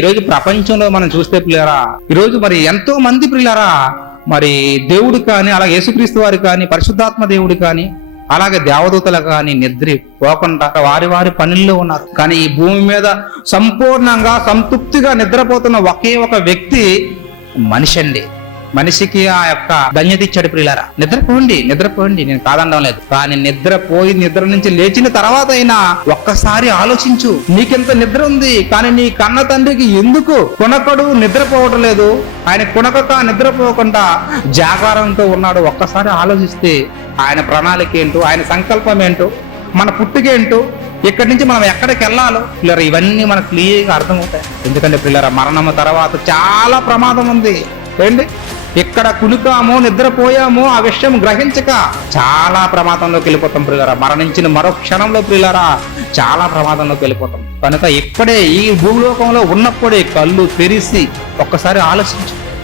ఈరోజు ప్రపంచంలో మనం చూస్తే ప్రియులారా, ఈరోజు మరి ఎంతో మంది ప్రియులారా మరి దేవుడు కానీ, అలాగే యేసుక్రీస్తు వారు కానీ, పరిశుద్ధాత్మ దేవుడు కానీ, అలాగే దేవదూతలు కానీ నిద్ర పోకుండా వారి వారి పనుల్లో ఉన్నారు. కానీ ఈ భూమి మీద సంపూర్ణంగా సంతృప్తిగా నిద్రపోతున్న ఒకే ఒక వ్యక్తి మనిషి అండి. మనిషికి ఆ యొక్క ధన్యత ఇచ్చాడు ప్రియులారా. నిద్రపోండి, నేను కాదనడం లేదు. కానీ నిద్ర నుంచి లేచిన తర్వాత అయినా ఒక్కసారి ఆలోచించు. నీకెంత నిద్ర ఉంది, కానీ నీ కన్న తండ్రికి ఎందుకు కునకడు నిద్రపోవడం లేదు? ఆయన కునకక నిద్రపోకుండా జాగారంతో ఉన్నాడు. ఒక్కసారి ఆలోచిస్తే ఆయన ప్రణాళిక ఏంటో, ఆయన సంకల్పం ఏంటో, మన పుట్టుకేంటో, ఇక్కడి నుంచి మనం ఎక్కడికి వెళ్ళాలో పిల్లరా ఇవన్నీ మనకు క్లియర్గా అర్థమవుతాయి. ఎందుకంటే పిల్లరా మరణం తర్వాత చాలా ప్రమాదం ఉంది. ఏంటి, ఇక్కడ కునుకామో నిద్రపోయామో ఆ విషయం గ్రహించక చాలా ప్రమాదంలోకి వెళ్ళిపోతాం ప్రియులారా. మరణించిన మరో క్షణంలో ప్రియులారా చాలా ప్రమాదంలోకి వెళ్ళిపోతాం. కనుక ఇక్కడే ఈ భూలోకంలో ఉన్నప్పుడే కళ్ళు తెరిసి ఒక్కసారి ఆలోచించు.